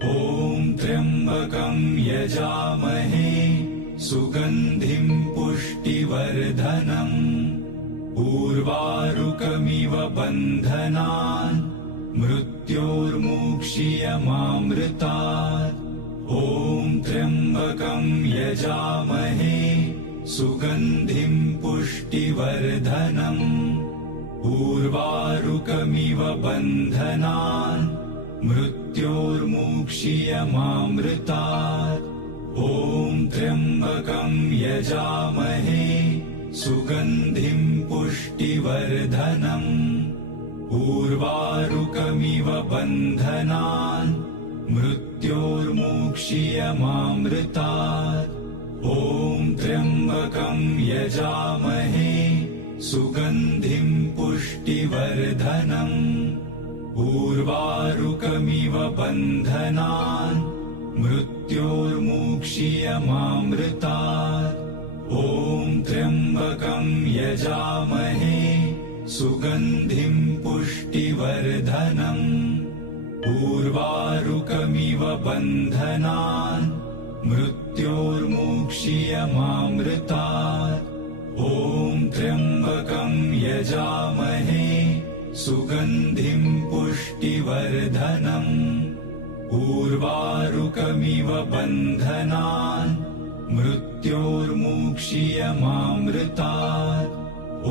ॐ त्र्यम्बकं यजामहे सुगन्धिं पुष्टिवर्धनम् उर्वारुकमिव बन्धनान् मृत्योर्मुक्षीयमामृतात्। ॐ त्र्यम्बकं यजामहे सुगन्धिं पुष्टिवर्धनम् उर्वारुकमिव बन्धनान् मृत्योर्मुक्षीयमामृतात्। ॐ त्र्यम्बकं यजामहे सुगन्धिं पुष्टिवर्धनम् उर्वारुकमिव बन्धनान् मृत्योर्मुक्षीयमामृतात्। ॐ त्र्यम्बकं यजामहे सुगन्धिं पुष्टिवर्धनम् उर्वारुकमिव बन्धनान् मृत्योर्मुक्षीयमामृतात्। ॐ त्र्यम्बकं यजामहे सुगन्धिं पुष्टिवर्धनम् उर्वारुकमिव बन्धनान् मृत्योर्मुक्षीयमामृतात्। ॐ त्र्यम्बकं यजामहे सुगन्धिं पुष्टिवर्धनम् उर्वारुकमिव बन्धनान् मृत्योर्मुक्षीयमामृतात्।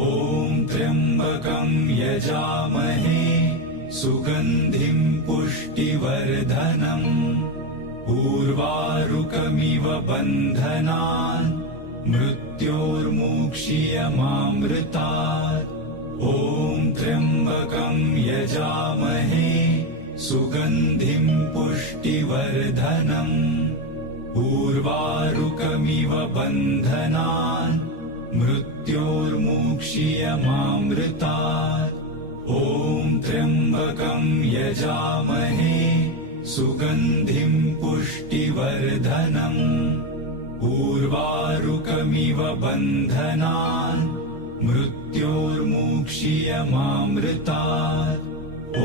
ॐ त्र्यम्बकं यजामहे सुगन्धिं पुष्टिवर्धनम् उर्वारुकमिव बन्धनान् मृत्योर्मुक्षीयमामृतात्। ॐ त्र्यम्बकं यजामहे सुगन्धिं पुष्टिवर्धनम् उर्वारुकमिव बन्धनान् मृत्योर्मुक्षीयमामृतात्। ॐ त्र्यम्बकं यजामहे सुगन्धिं पुष्टिवर्धनम् उर्वारुकमिव बन्धनान् मृत्योर्मुक्षीयमामृतात्। ॐ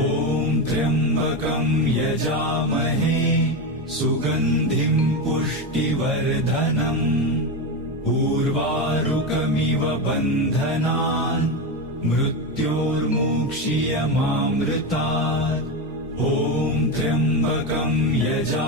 त्र्यम्बकं यजामहे सुगन्धिं पुष्टिवर्धनम् उर्वारुकमिव बन्धनान् मृत्योर्मुक्षीयमामृतात्। ॐ त्र्यम्बकं यजामहे